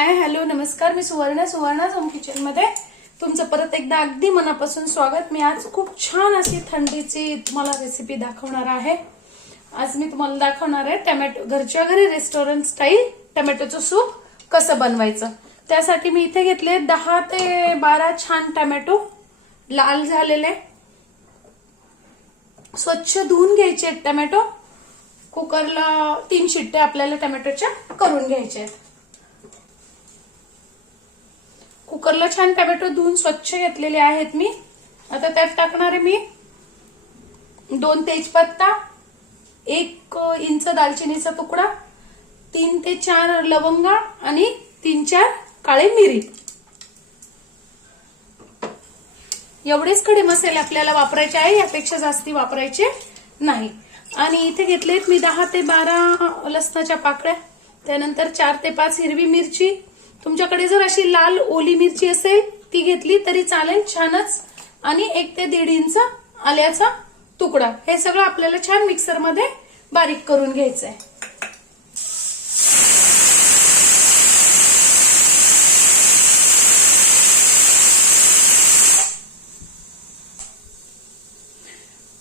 Hi hello नमस्कार, मी सुवर्णाच home kitchen मध्ये तुमचं परत एकदा अगदी मनापासून स्वागत। मी आज खूप छान अशी थंडीची तुम्हाला रेसिपी दाखवणार आहे। आज मी तुम्हाला दाखवणार आहे टोमॅटो घरच्या घरी रेस्टॉरंट स्टाईल टोमॅटोचं सूप कसं बनवायचं। त्यासाठी मी इथे घेतले 10 ते 12 छान टोमॅटो, लाल झालेले, स्वच्छ धुवून घ्यायचे टोमॅटो। कुकरला 3 शिट्ट्या आपल्याला टोमॅटोच्या करून घ्यायच्या आहेत। कुकरला छान टोमॅटो धुवून स्वच्छ घेतलेले आहेत मी। आता त्यात टाकणार आहे मी 2 तेजपत्ता, 1 इंच दालचिनीचा तुकडा, 3 ते 4 लवंगा आणि 3-4 काळे मिरी। एवढेच खडे मसाले आपल्याला वापरायचे आहे, यापेक्षा जास्ती वापरायचे नाही। आणि इथे घेतलेत मी 10 ते 12 लसणाच्या पाकळ्या, त्यानंतर 4 ते 5 हिरवी मिरची। तुमच्याकडे जर अशी लाल ओली मिरची असेल ती घेतली तरी चालेल, छानच। आणि 1 ते 1.5 इंच आल्याचा तुकडा। हे सगळं आपल्याला छान मिक्सर मध्ये बारीक करून घ्यायचंय।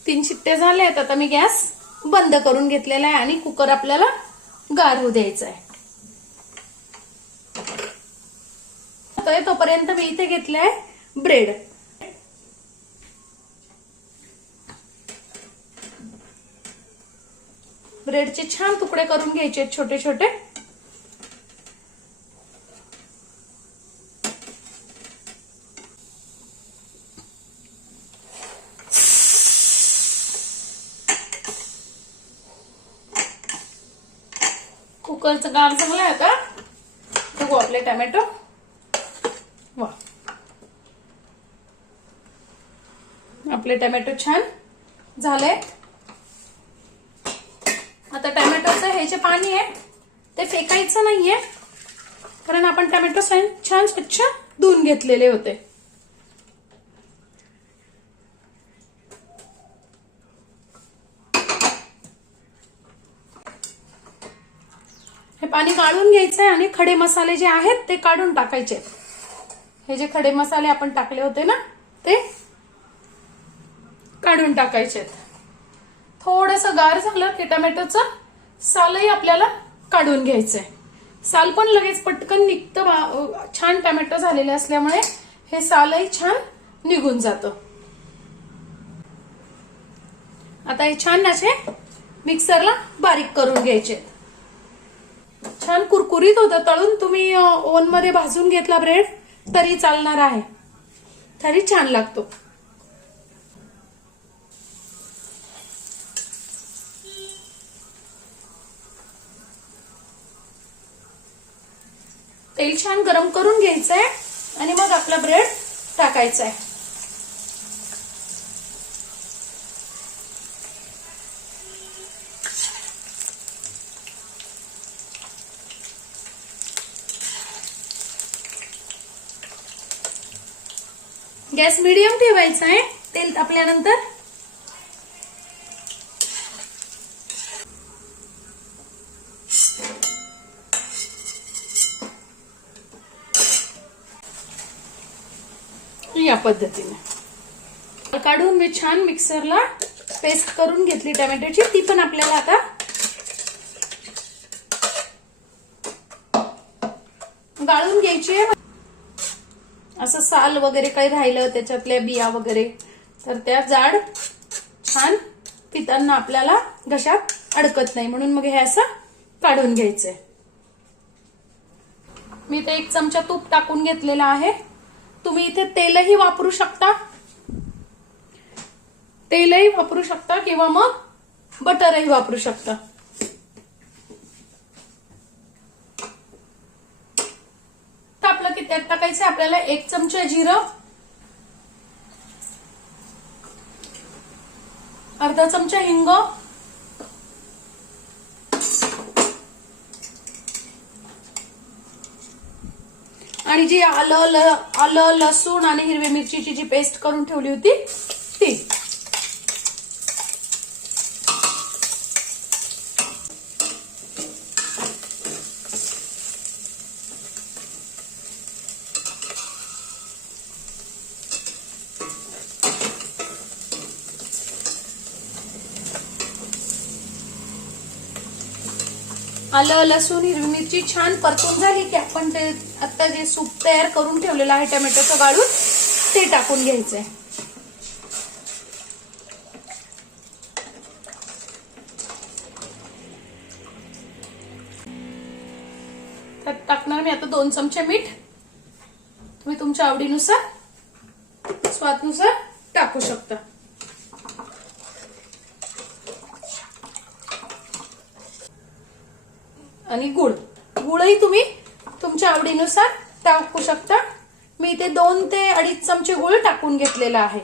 तीन शिट्ट्या झाल्यात, आता मी गॅस बंद करून घेतलेला आहे आणि कुकर आपल्याला गार होऊ द्यायचा आहे। तोपर्यंत मी इथे घेतलंय ब्रेड। ब्रेडचे छान तुकडे करून घ्यायचे छोटे छोटे। कुकरचं गार झालंय, आता बघू आपले टोमॅटो। आपले टोमॅटो छान झाले। आता टोमॅटोचं हे जे पाणी आहे ते फेकायचं नाहीये, कारण आपण टोमॅटो छान स्वच्छ धुवून घेतलेले होते। हे पाणी काढून घ्यायचंय आणि खडे मसाले जे आहेत ते काढून टाकायचे। हे जे खडे मसाले आपण टाकले होते ना ते काढून टाकायचे। थोडंसं गार झालं की टोमॅटोचं सालही आपल्याला काढून घ्यायचंय। साल पण लगेच पटकन निघतं, छान टोमॅटो झालेले असल्यामुळे हे सालही छान निघून जातं। आता हे छान असे मिक्सरला बारीक करून घ्यायचे। छान कुरकुरीत होतं, तळून तुम्ही ओव्हन मध्ये भाजून घेतला ब्रेड तरी चालणार आहे, तरी छान लागतो। तेल छान गरम करून घ्यायचंय आणि मग आपला ब्रेड टाकायचा आहे। गॅस मीडियम ठेवायचा आहे तेल तापल्यानंतर। या पद्धतीने काढून मी छान मिक्सरला पेस्ट करून घेतली टोमॅटोची। ती पण आपल्याला आता गाळून घ्यायची आहे। असं साल वगैरे काही राहिलं त्याच्यातल्या बिया वगैरे तर त्या जाड छान पिताना आपल्याला घशात अडकत नाही, म्हणून मग हे असं काढून घ्यायचंय। मी इथे 1 चमचा तूप टाकून घेतलेला आहे। तुम्ही इथे तेलही वापरू शकता, किंवा मग बटरही वापरू शकता। आपलं की त्यात टाकायचं आपल्याला 1 चमचा जिरं, अर्धा चमचा हिंग, आणि जी आलं लसूण आणि हिरवी मिरचीची जी पेस्ट करून ठेवली होती ती। आलं लसूण हिरवी मिरची छान परतून झाली की आपण ते आता जे सूप तयार करून ठेवलेलं आहे टोमॅटोचं गाळून ते टाकून घ्यायचंय. त्यात टाकणार मी आता 2 चमचे मीठ. तुम्ही तुमच्या आवडीनुसार स्वादानुसार टाकू शकता. आणि गुळही तुम्ही तुमच्या आवडीनुसार टाकू शकता. मी इथे 2 ते 2.5 चमचे गुळ टाकून घेतलेला आहे.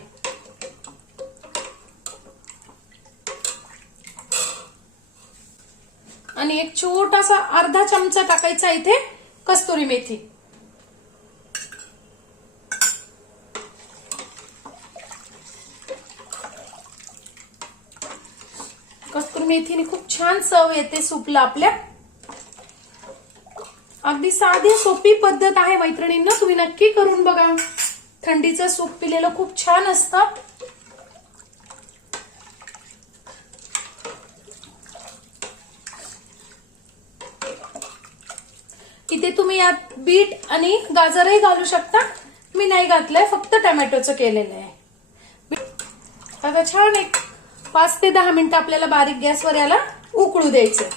आणि एक छोटासा अर्धा चमचा टाकायचा इथे कस्तुरी मेथी. कस्तुरी मेथीने खूप छान चव येते सूपला आपल्या. अगदी साधी सोपी पद्धत आहे मैत्रिणींना, तुम्ही नक्की करून बघा. थंडीचं सूप पिलेलं खूप छान असतं. इथे तुम्ही यात बीट आणि गाजरही घालू शकता. मी नाही घातलंय, फक्त टोमॅटोचं केलेलं आहे. आता छान एक 5 ते 10 मिनिटं आपल्याला बारीक गॅसवर याला उकळू द्यायचं.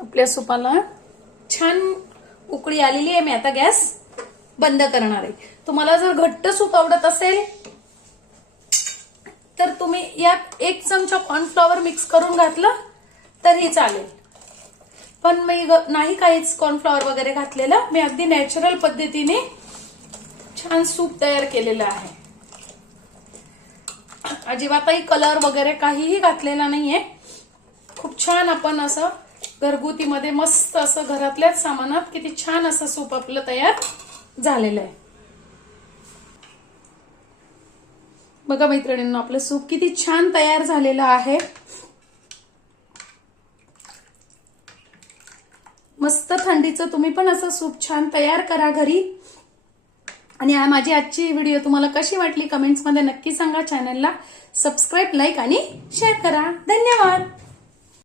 आपल्या सुपाला छान उकळी आलेली आहे. मी आता गॅस बंद करणार आहे. तुम्हाला जर घट्ट सूप आवडत असेल तर तुम्ही यात 1 चमचा कॉर्नफ्लॉवर मिक्स करून घातलं तरी चालेल. पण मी नाही काहीच कॉर्नफ्लॉवर वगैरे घातलेलं. मी अगदी नॅचरल पद्धतीने छान सूप तयार केलेलं आहे. अजिबातही कलर वगैरे काहीही घातलेला नाहीये. खूप छान आपण असं घरगुतीमध्ये मस्त असं घरातल्याच सामानात किती छान असं सूप आपलं तयार झालेलं आहे. बघा मैत्रिणींनो, आपलं सूप किती छान तयार झालेलं आहे. मस्त थंडीचं तुम्ही पण असं सूप छान तयार करा घरी. आणि माझी आजची व्हिडिओ तुम्हाला कशी वाटली कमेंट्समध्ये नक्की सांगा. चॅनलला सबस्क्राईब, लाईक आणि शेअर करा. धन्यवाद.